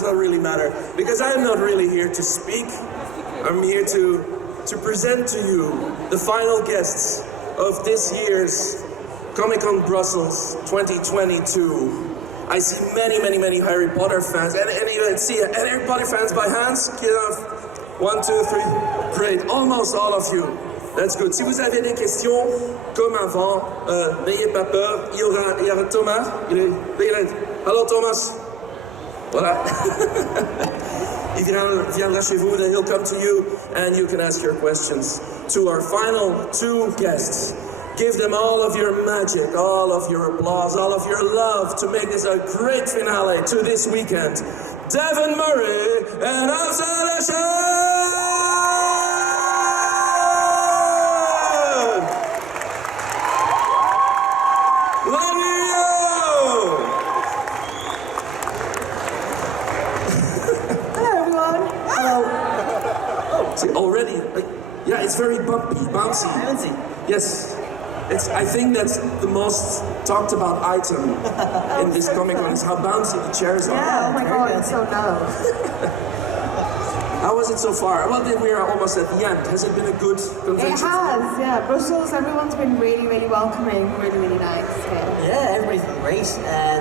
does not really matter, because I'm not really here to speak. I'm here to present to you the final guests of this year's Comic-Con Brussels 2022. I see many Harry Potter fans, and let's see, Harry Potter fans by hands. 1, 2, 3, great, almost all of you. That's good. Si vous avez des questions, comme avant, n'ayez pas peur. Il y aura Thomas. Hello Thomas. Voilà. Il viendra chez vous, then he'll come to you, and you can ask your questions to our final 2 guests. Give them all of your magic, all of your applause, all of your love to make this a great finale to this weekend. Devon Murray and Afshan Azad! Love you! Hello everyone. Hello. Oh, see, already, yeah, it's very bumpy, bouncy. Bouncy. Yes. I think that's the most talked about item in this Comic-Con is how bouncy the chairs are. Yeah, oh my god, it's so low. How was it so far? Well, then we are almost at the end. Has it been a good convention? It has, yeah. Brussels, everyone's been really welcoming, really nice. Yeah, everybody's been great.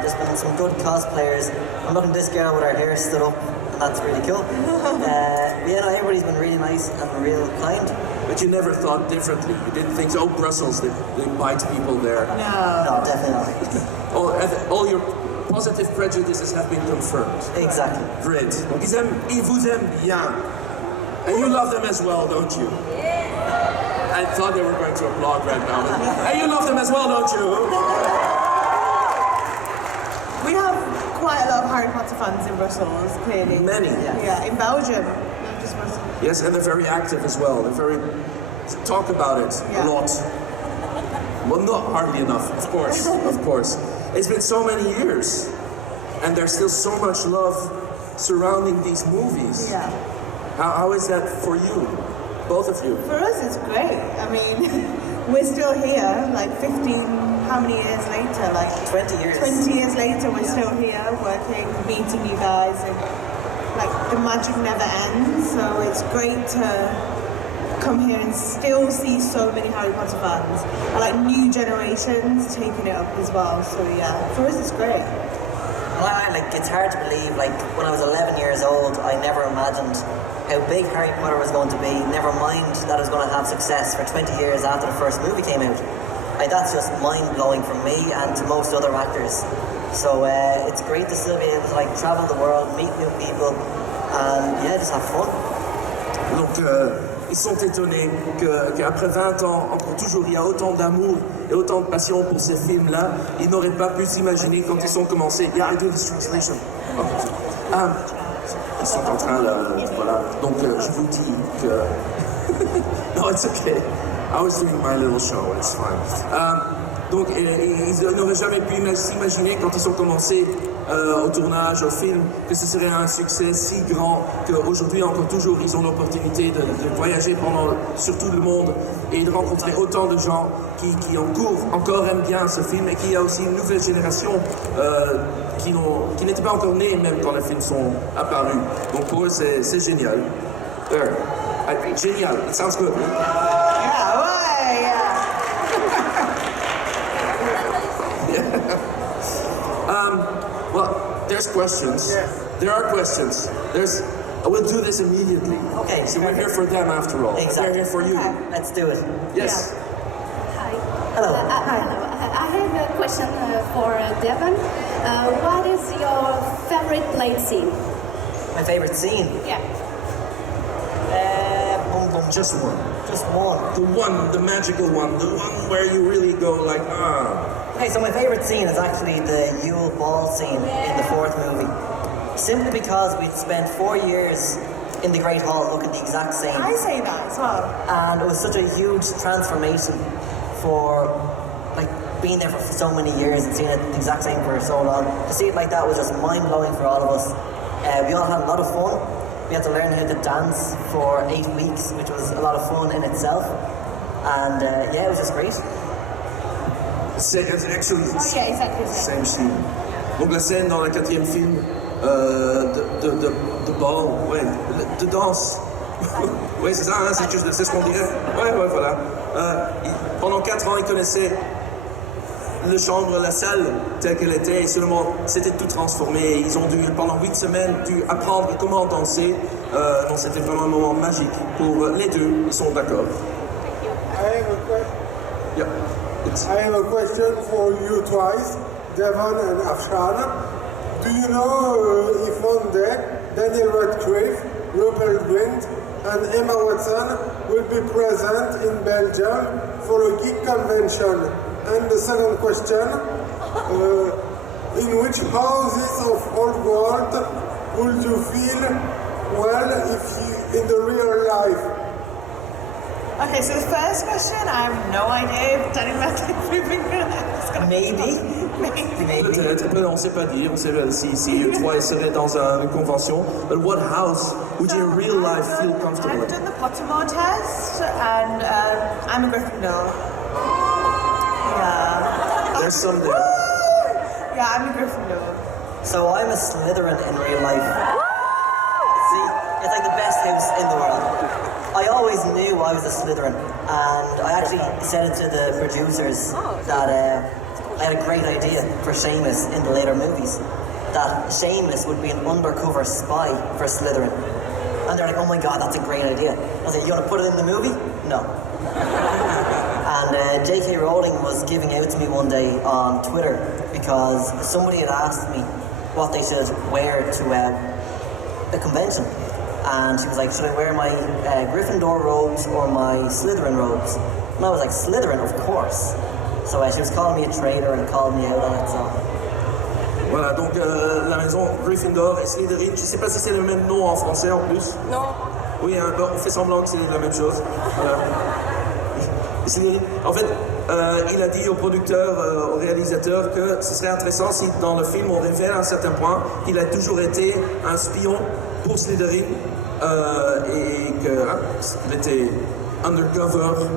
There's been some good cosplayers. I'm looking at this girl with her hair stood up, and that's really cool. Yeah, no, everybody's been really nice and real kind. But you never thought differently. You didn't think, oh, Brussels, they bite people there. No, definitely not. All your positive prejudices have been confirmed. Exactly. Great. Donc ils vous aiment bien. And you love them as well, don't you? Yeah. I thought they were going to applaud right now. And you love them as well, don't you? We have quite a lot of Harry Potter fans in Brussels, clearly. Many. Yeah, in Belgium. Not just Brussels. Yes, and they're very active as well. They're talk about it a lot. Well, not hardly enough, of course, of course. It's been so many years, and there's still so much love surrounding these movies. Yeah. How is that for you, both of you? For us, it's great. I mean, we're still here, like 15, how many years later? Like 20 years. 20 years later, we're still here, working, meeting you guys, and like the magic never ends. So it's great to come here and still see so many Harry Potter fans, and like new generations taking it up as well. So yeah, for us it's great. Well, it's hard to believe, when I was 11 years old, I never imagined how big Harry Potter was going to be, never mind that it was going to have success for 20 years after the first movie came out. That's just mind-blowing for me and to most other actors. So it's great to still be able to travel the world, meet new people, and yeah, just have fun. Donc, ils sont étonnés qu'après 20 ans, encore toujours, il y a autant d'amour et autant de passion pour ces films-là. Ils n'auraient pas pu s'imaginer quand ils ont commencé. Yeah, I do this translation. Ils sont en train de... Voilà. Donc, je vous dis que... No, it's okay. I was doing my little show, it's fine. Donc, ils n'auraient jamais pu s'imaginer quand ils ont commencé au tournage, au film, que ce serait un succès si grand qu'aujourd'hui encore toujours ils ont l'opportunité de voyager sur tout le monde et de rencontrer autant de gens qui encore aiment bien ce film, et qu'il y a aussi une nouvelle génération qui n'étaient pas encore nés même quand les films sont apparus. Donc pour eux c'est génial. Génial, it sounds good. Yeah, ouais, yeah. Well, there's questions. Yeah. There are questions. We'll do this immediately. Okay. So we're here for them after all. Exactly. We're here for you. Okay. Let's do it. Yes. Hi. Hello. Hi. I have a question for Devon. What is your favorite play scene? My favorite scene? Yeah. Just one. Just one. The magical one. The one where you really go like, Okay, so my favorite scene is actually the Yule Ball scene in the fourth movie. Simply because we'd spent 4 years in the Great Hall looking the exact same. I say that as well. And it was such a huge transformation for being there for so many years and seeing it the exact same for so long. To see it like that was just mind-blowing for all of us. We all had a lot of fun. We had to learn how to dance for 8 weeks, which was a lot of fun in itself. And yeah, it was just great. C'est actually Oh yeah, exactly the same. same scene. Donc la scène dans le 4e film de ball, ouais, de danse. Oui, c'est ça, hein, c'est ce qu'on dirait. Ouais, voilà. Pendant 4 ans, ils connaissaient la chambre, la salle telle qu'elle était, et seulement c'était tout transformé. Ils ont dû, pendant 8 semaines, apprendre comment danser. Donc c'était vraiment un moment magique pour les deux. Ils sont d'accord. I have a question for you twice, Devon and Afshan. Do you know if one day Daniel Radcliffe, Rupert Grint, and Emma Watson will be present in Belgium for a geek convention? And the second question, in which houses of old world would you feel well in the real life? Okay, so the first question, I have no idea if Daniel Radcliffe will be good. Maybe. Peut-être, on ne sait pas dire, on sait si trois seraient dans une convention. But what house would you in real life feel comfortable I've in? done the Pottermore test, and I'm a Gryffindor. Yeah. There's some there. Yeah, I'm a Gryffindor. So I'm a Slytherin in real life. See, it's like the best house in the world. I always knew I was a Slytherin, and I actually said it to the producers that I had a great idea for Seamus in the later movies. That Seamus would be an undercover spy for Slytherin. And they're like, oh my god, that's a great idea. I was like, you want to put it in the movie? No. And J.K. Rowling was giving out to me one day on Twitter because somebody had asked me what they should wear to a convention. And she was like, should I wear my Gryffindor robes or my Slytherin robes? And I was like, Slytherin, of course. So she was calling me a traitor and called me out on it, so... Voilà, donc la maison Gryffindor et Slytherin, je sais pas si c'est le même nom en français en plus. Non. Oui, hein, bon, on fait semblant que c'est la même chose. Voilà. Slytherin. En fait, il a dit au producteur, au réalisateur que ce serait intéressant si dans le film on révèle à un certain point qu'il a toujours été un spion pour Slytherin et qu'il était undercover.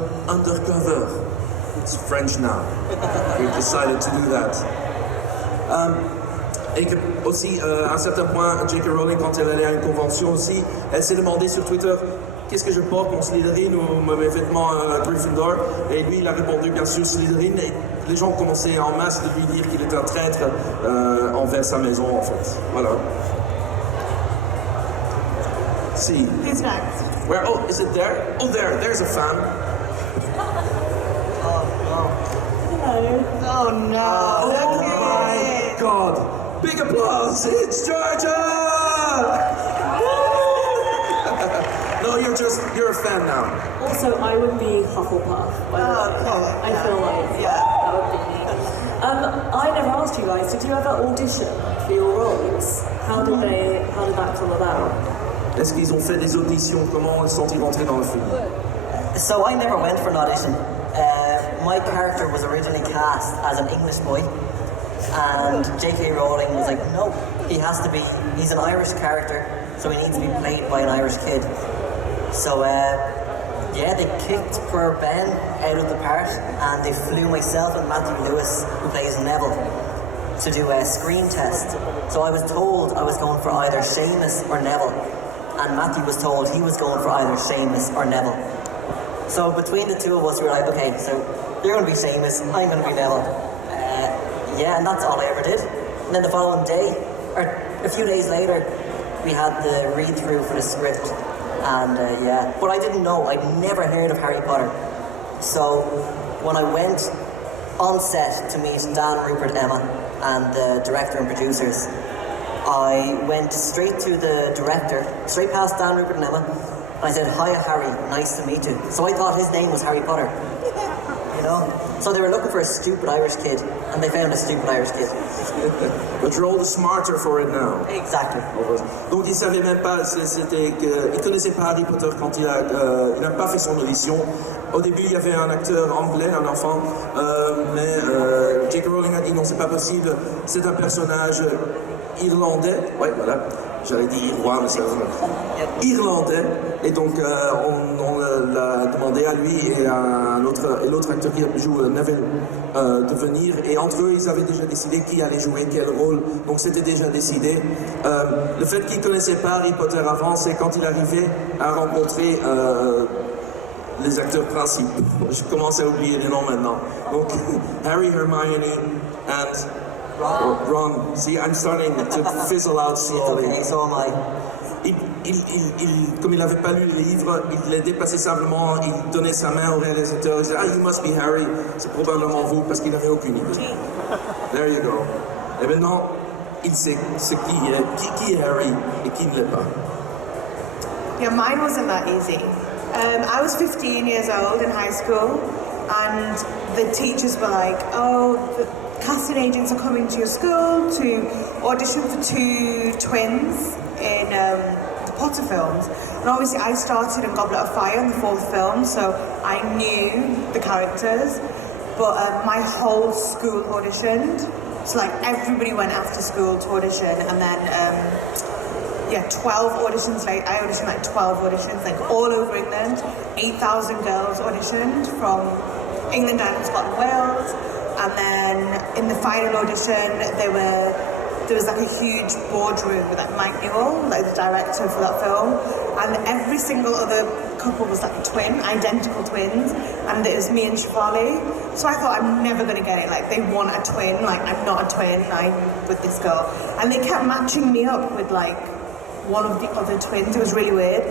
It's French now. We decided to do that. Et que aussi, à un certain point, J.K. Rowling, quand elle allait à une convention aussi, elle s'est demandé sur Twitter qu'est-ce que je porte, mon Slytherin ou mes vêtements Gryffindor. Et lui, il a répondu bien sûr Slytherin. Et les gens ont commencé en masse de lui dire qu'il était un traître envers sa maison, en fait. Voilà. See. Who's next? Where? Oh, is it there? Oh, there's a fan. Oh no. Oh my God! Big applause! It's Georgia! No, you're a fan now. Also, I would be Hufflepuff. By the way. I feel like that would be me. I never asked you guys, did you ever audition for your roles? How did that come about? Est-ce qu'ils ont fait des auditions? Comment sont-ils rentrés dans le film? So I never went for an audition. My character was originally cast as an English boy, and J.K. Rowling was like, no, he's an Irish character, so he needs to be played by an Irish kid. So they kicked poor Ben out of the part, and they flew myself and Matthew Lewis, who plays Neville, to do a screen test. So I was told I was going for either Seamus or Neville, and Matthew was told he was going for either Seamus or Neville. So between the two of us, we were like, okay, so you're going to be Seamus, I'm going to be Devon. And that's all I ever did. And then the following day, or a few days later, we had the read-through for the script. And but I didn't know, I'd never heard of Harry Potter. So when I went on set to meet Dan, Rupert, Emma, and the director and producers, I went straight to the director, straight past Dan, Rupert, and Emma, and I said, "Hiya, Harry, nice to meet you." So I thought his name was Harry Potter, you know? So they were looking for a stupid Irish kid, and they found a stupid Irish kid. But you're all the smarter for it now. Exactly. Donc il savait même pas, il connaissait pas Harry Potter quand il a pas fait son audition. Au début, il y avait un acteur anglais, un enfant, mais J.K. Rowling a dit non, c'est pas possible, c'est un personnage irlandais, ouais, voilà. j'allais dire irois, mais c'est irlandais. Et donc on l'a demandé à lui et à l'autre acteur qui joue Neville de venir. Et entre eux, ils avaient déjà décidé qui allait jouer quel rôle. Donc c'était déjà décidé. Le fait qu'ils ne connaissaient pas Harry Potter avant, c'est quand il arrivait à rencontrer les acteurs principaux. Je commence à oublier les noms maintenant. Donc Harry, Hermione and Ron. See, I'm starting to fizzle out slowly. Okay, so am I. Comme il n'avait pas lu le livre, il les dépassait simplement, il donnait sa main au réalisateur, il disait « Ah, you must be Harry », c'est probablement vous, parce qu'il n'avait aucune idée. There you go. Et maintenant, il sait qui est Harry et qui ne l'est pas. Yeah, mine wasn't that easy. I was 15 years old in high school, and the teachers were like, oh, the casting agents are coming to your school to audition for 2 twins in the Potter films. And obviously I started in Goblet of Fire in the 4th film, so I knew the characters, but my whole school auditioned. So like everybody went after school to audition, and then 12 auditions later, I auditioned like 12 auditions, like all over England. 8,000 girls auditioned from England, Ireland, Scotland, Wales. And then in the final audition, there was like a huge boardroom with like Mike Newell, like the director for that film. And every single other couple was like a twin, identical twins. And it was me and Shivali. So I thought, I'm never gonna get it. Like they want a twin, like I'm not a twin, I'm with this girl. And they kept matching me up with like one of the other twins. It was really weird.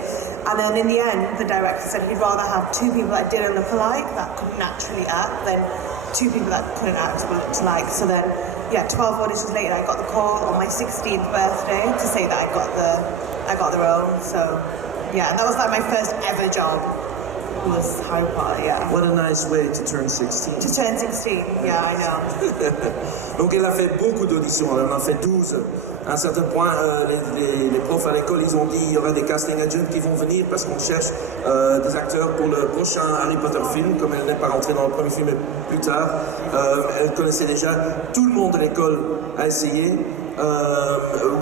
And then in the end, the director said he'd rather have 2 people that didn't look alike, that could naturally act, than 2 people that couldn't act but looked alike. So then, 12 auditions later, I got the call on my 16th birthday to say that I got the role. So yeah, that was like my first ever job. Was Harry Potter, yeah. What a nice way to turn 16. To turn 16, yeah, I know. Donc elle a fait beaucoup d'auditions, elle en a fait 12. À un certain point, les profs à l'école, ils ont dit il y aura des casting agents qui vont venir parce qu'on cherche des acteurs pour le prochain Harry Potter film. Comme elle n'est pas rentrée dans le premier film, mais plus tard, elle connaissait déjà tout le monde de l'école a essayé.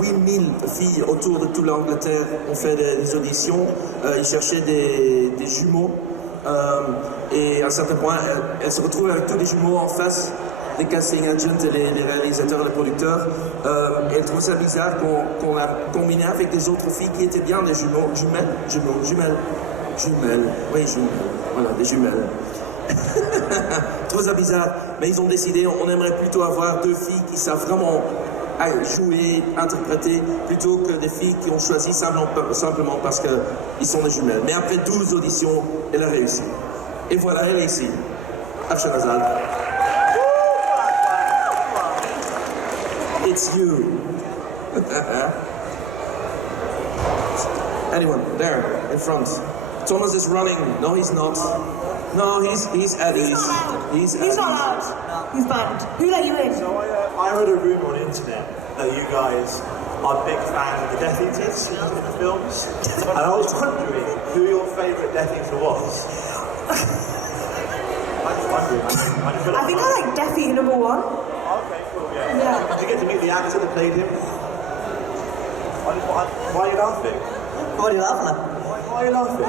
8000 filles autour de toute l'Angleterre ont fait des auditions. Ils cherchaient des jumeaux. Et à un certain point, elle se retrouve avec tous les jumeaux en face des casting agents et les réalisateurs et les producteurs. Et elle trouve ça bizarre qu'on a combiné avec des autres filles qui étaient bien des jumelles. Oui, jumelles. Voilà, des jumelles. Trouve ça bizarre. Mais ils ont décidé, on aimerait plutôt avoir 2 filles qui savent vraiment jouer, interpréter, plutôt que des filles qui ont choisi simplement parce qu'ils sont des jumelles. Mais après 12 auditions, elle a réussi. Et voilà, elle est ici. Afshan Azad. It's you. Anyone, there, in front. Thomas is running. No, he's not. No, he's at ease. He's not allowed. He's banned. Who let you in? So I read a rumour on the internet that you guys are big fans of the Death Eaters in the films. And I was wondering who your favourite Death Eater was. I think I like Death Eater number 1. Okay, cool, yeah. Did you get to meet the actor that played him? Why are you laughing? What are you laughing at? Why are you laughing?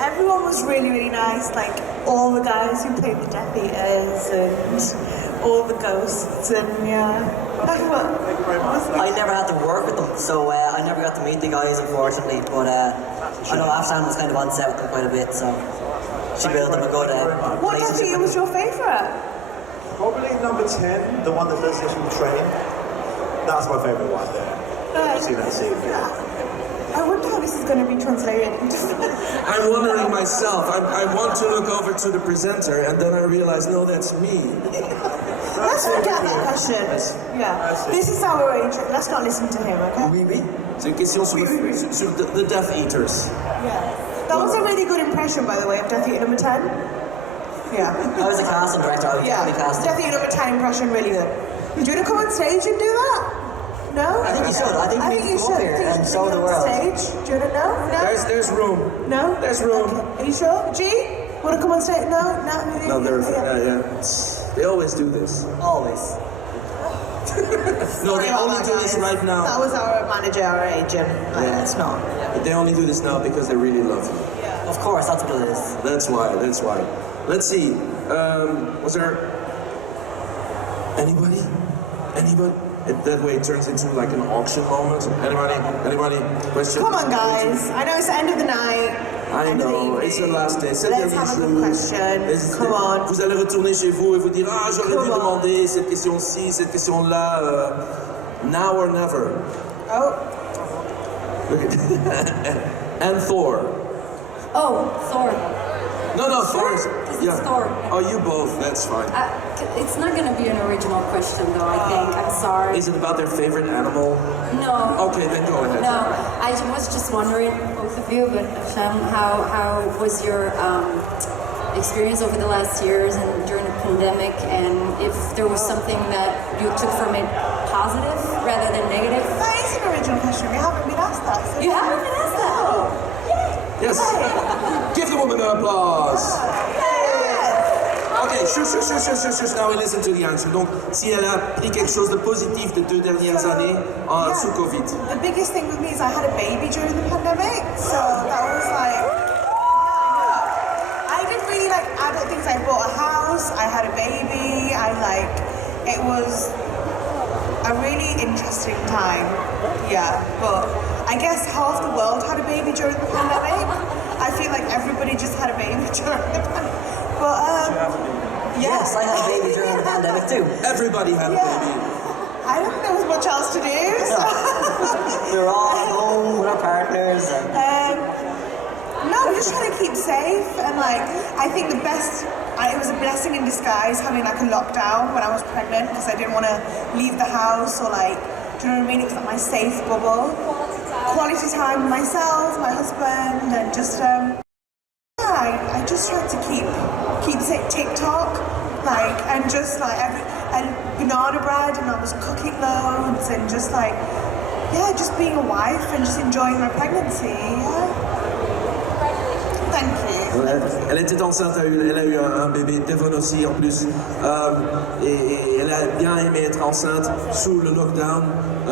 Everyone was really, really nice. Like all the guys who played the Death Eaters and all the ghosts and yeah. Thank you very much. I never had to work with them, so I never got to meet the guys, unfortunately. But I know Afshan was kind of on set with them quite a bit, so she built them a good What Death Eater was your favourite? Probably number 10, the one that does this from the train. That's my favourite one there. I've seen that scene. I wonder how this is going to be translated. I'm wondering myself. I want to look over to the presenter, and then I realize, no, that's me. Let's forget that question. Yeah. This is our age. Let's not listen to him, okay? Oui, oui. C'est une question sur the Death Eaters. Yeah. That was a really good impression, by the way, of Death Eater number 10. Yeah. I was a casting director. I would definitely cast him. Death Eater number 10 impression, really good. Do you want to come on stage and do that? No? I think you should. I think you should come up here and show the world. Stage? Do you want to know? No? There's room. No? There's room. Okay. Are you sure? G? Want to come on stage? No? No, yeah. They always do this. Always. No, they only do this right now. That was our manager, our agent. Like, Yeah. it's not. They only do this now because they really love you. Of course, that's what it is. That's why. Let's see. Was there anybody? That way it turns into like an auction moment. Anybody? Question? Come on, guys. I know it's the end of the night. I end of the know, evening. it's the last day. C'est Let's have a good question. Come on. Vous allez retourner chez vous et vous dire ah j'aurais dû Come on. demander cette question-ci, cette question-là. Now or never. Oh, Look at and Thor. Oh, Thor. No, Thor is It's Thor. Oh, you both. That's fine. It's not going to be an original question, though, I think. I'm sorry. Is it about their favorite animal? No. Okay, then go ahead. No, I was just wondering, both of you, but Afshan, how was your experience over the last years and during the pandemic, and if there was something that you took from it positive rather than negative? that is an original question. We haven't been asked that. So You haven't been asked that? Oh. Yes. Give the woman an applause. Ok, chut, now we listen to the answer. Donc, si elle a pris quelque chose de positif de 2 dernières années sous Covid. The biggest thing with me is I had a baby during the pandemic, so that was like, I did really like adult things. I bought a house, I had a baby, it was a really interesting time, yeah, but I guess half the world had a baby during the pandemic. I feel like everybody just had a baby during the pandemic. But, Yes, I had a baby during the pandemic too. Everybody had a baby. I don't think there was much else to do. So. We were all at home with our partners. And No, we're just trying to keep safe, and I think it was a blessing in disguise having a lockdown when I was pregnant, because I didn't want to leave the house or do you know what I mean? It was my safe bubble. Quality time with myself, my husband, and just I just tried to keep TikTok, and just and banana bread, and I was cooking loads, and just just being a wife and just enjoying my pregnancy. Yeah. Thank you. Elle était enceinte, elle a eu un bébé, Devon aussi en plus, et elle a bien aimé être enceinte sous le lockdown.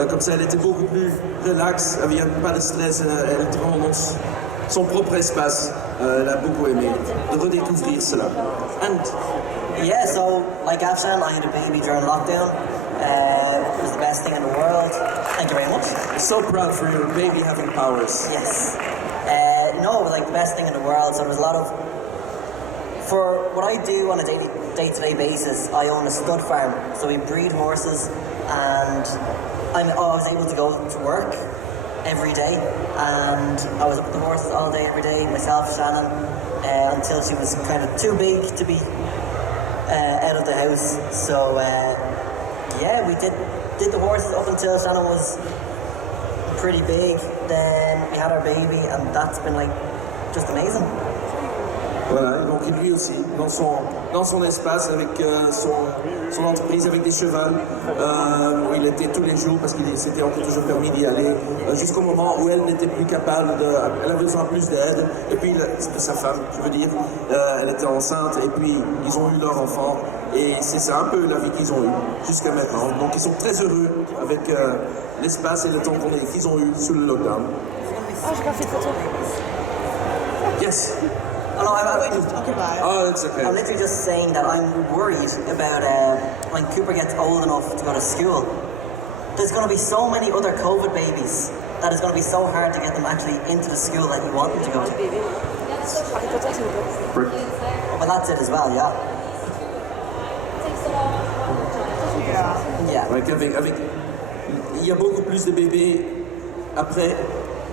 Comme ça, elle était beaucoup plus relax, il n'y avait pas de stress, elle était vraiment dans son propre espace. Elle a beaucoup aimé de redécouvrir cela. And yeah, so like Afshan, I had a baby during lockdown. It was the best thing in the world. Thank you very much. So proud for your baby having powers. Yes. No, it was the best thing in the world. So there was a lot of... For what I do on a day-to-day basis, I own a stud farm. So we breed horses, and I was able to go to work every day, and I was up with the horses all day, every day, myself, Shannon, until she was kind of too big to be out of the house. So yeah, we did the horses up until Shannon was pretty big. Then we had our baby, and that's been just amazing. Voilà, donc lui aussi, dans son espace avec son entreprise, avec des chevals, où il était tous les jours parce qu'il s'était encore toujours permis d'y aller, jusqu'au moment où elle n'était plus capable elle avait besoin plus d'aide, et puis c'était sa femme, je veux dire, elle était enceinte, et puis ils ont eu leur enfant, et c'est ça un peu la vie qu'ils ont eue jusqu'à maintenant. Donc ils sont très heureux avec l'espace et le temps qu'ils ont eu sous le lockdown. Oh, j'ai pas fait de photo. Yes. Oh, no, Oh, it's okay. I'm literally just saying that I'm worried about when Cooper gets old enough to go to school. There's going to be so many other COVID babies that it's going to be so hard to get them actually into the school that you want them to go to. But that's it as well, yeah. Yeah. Il y a beaucoup plus de bébés après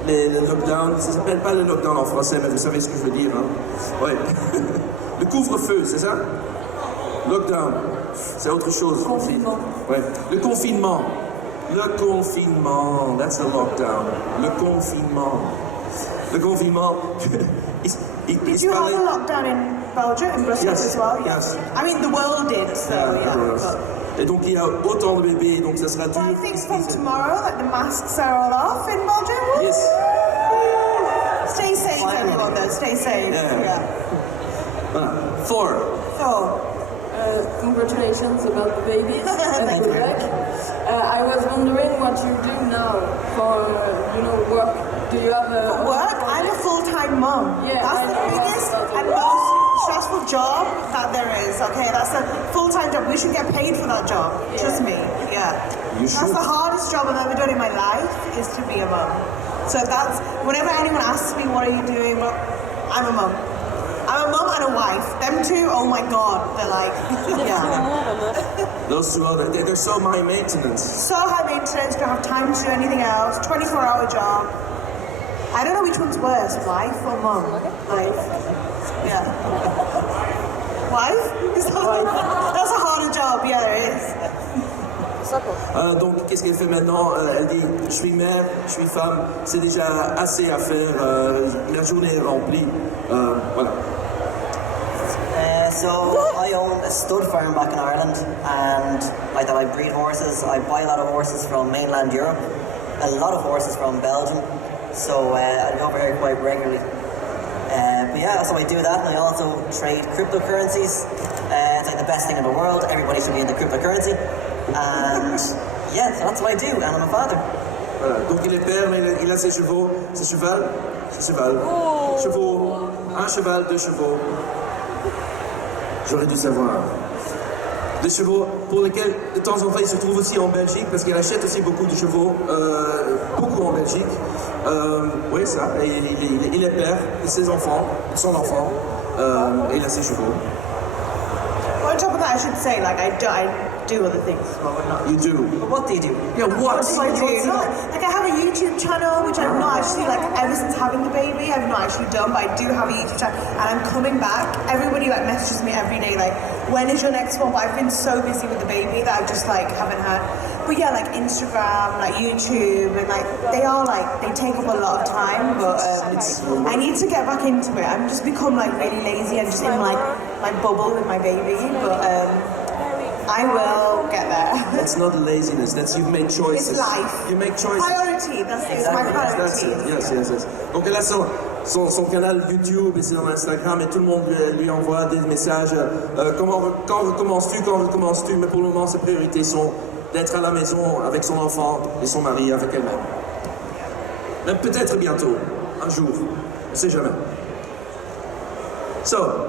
le lockdown. Ça s'appelle pas le lockdown en français, mais vous savez ce que je veux dire. Hein? Ouais. Le couvre-feu, c'est ça? Lockdown, c'est autre chose. Confinement. Ouais. Le confinement. Le confinement. That's a lockdown. Le confinement. Le confinement. Did you have a lockdown in Belgium, in Brussels as well? Yes. I mean, the world did, so Et donc il y a autant de bébés, donc ça sera dur. I think from tomorrow, the masks are all off in Belgium. Yes. Stay safe, everyone, though. Stay safe. Yeah. Voilà. Thor. So, Congratulations about the babies and Thank you. Quebec. I was wondering what you do now for, work. Do you have a... For work, I'm a full-time mom. Yeah, that's the biggest and most stressful job that there is, okay? That's a full-time job. We should get paid for that job. Yeah. Trust me, yeah. That's the hardest job I've ever done in my life, is to be a mom. So whenever anyone asks me, what are you doing? Well, I'm a mom. I'm a mom and a wife. Them two, oh my God, they're like, yeah. Those two are, they're so high maintenance. So high maintenance, don't have time to do anything else, 24-hour job. I don't know which one's worse, wife or mom. Wife. Yeah. Wife? That's a harder job, yeah, there is. Donc, qu'est-ce qu'elle fait maintenant? Elle dit, je suis mère, je suis femme, c'est déjà assez à faire, la journée est remplie. Voilà. So I own a stud farm back in Ireland, and like that I breed horses. I buy a lot of horses from mainland Europe, a lot of horses from Belgium. So I go over here quite regularly. But yeah, so I do that, and I also trade cryptocurrencies. It's like the best thing in the world. Everybody should be into cryptocurrency. And yeah, so that's what I do, and I'm a father. Voilà. Donc il est père, mais il a ses chevaux, ses chevaux, chevaux, un cheval, 2 chevaux. J'aurais dû savoir. Des chevaux pour lesquels de temps en temps il se trouve aussi en Belgique, parce qu'il achète aussi beaucoup de chevaux, beaucoup en Belgique. Oui, ça, et il est père, et ses enfants, son enfant, et il a ses chevaux. On top of that, I should say, like, I do other things as well, but not. You do? But what do you do? Yeah, what? What do I do? Like, I have a YouTube channel, which I've not actually, like, ever since having the baby, I've not actually done, but I do have a YouTube channel, and I'm coming back. Everybody, like, messages me every day, like, when is your next one? But I've been so busy with the baby that I just, like, haven't had. But yeah, like, Instagram, like, YouTube, and, like, they take up a lot of time, but I need to get back into it. I've just become, like, really lazy and just in, like, my bubble with my baby, but, I will get there. It's not laziness, you've made choices. It's life. You make choices. Priority, it's my priority. That's it. Yes. Donc elle a son canal YouTube et son Instagram et tout le monde lui envoie des messages. Quand recommences-tu? Mais pour le moment, ses priorités sont d'être à la maison avec son enfant et son mari, avec elle-même. Mais peut-être bientôt, un jour, on ne sait jamais. So,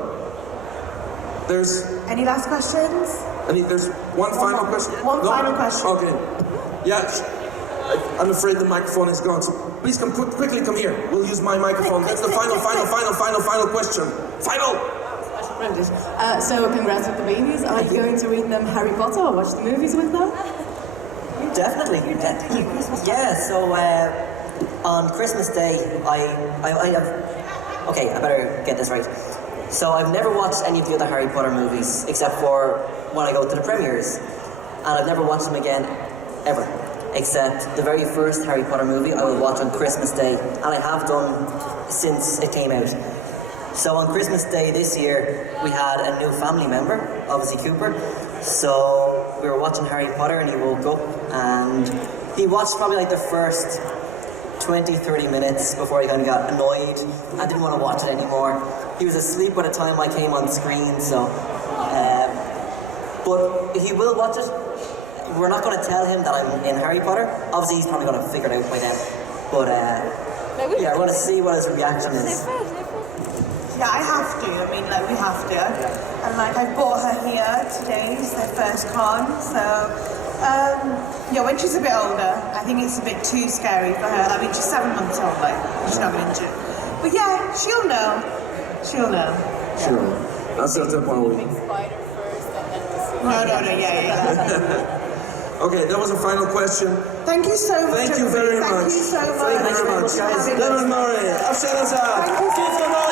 there's... Any last questions? There's one final question? Final question. Okay. Yeah, I'm afraid the microphone is gone, so please quickly come here. We'll use my microphone. That's the final question. Final! So congrats with the babies. Are you going to read them Harry Potter or watch the movies with them? Definitely. Yeah, so on Christmas Day, okay, I better get this right. So I've never watched any of the other Harry Potter movies, except for when I go to the premieres. And I've never watched them again, ever. Except the very first Harry Potter movie I will watch on Christmas Day, and I have done since it came out. So on Christmas Day this year, we had a new family member, obviously Cooper. So we were watching Harry Potter, and he woke up, and he watched probably like the first 20-30 minutes before he kind of got annoyed and didn't want to watch it anymore. He was asleep by the time I came on screen, so but he will watch it. We're not going to tell him that I'm in Harry Potter. Obviously he's probably going to figure it out by then, but yeah, we're going to see what his reaction is. Yeah, I have to. I mean, like, we have to. And, like, I brought her here today. It's their first con, so... yeah, when she's a bit older, I think it's a bit too scary for her. I mean, she's 7 months old, like, she's not going to. But yeah, she'll know. She'll know. Sure. À un certain point, oui. No, yeah. Okay, that was a final question. Thank you so much. Thank you very much. Thank you so much. Thank you very much. Devon Murray, Afshan Azad. Thank you so much.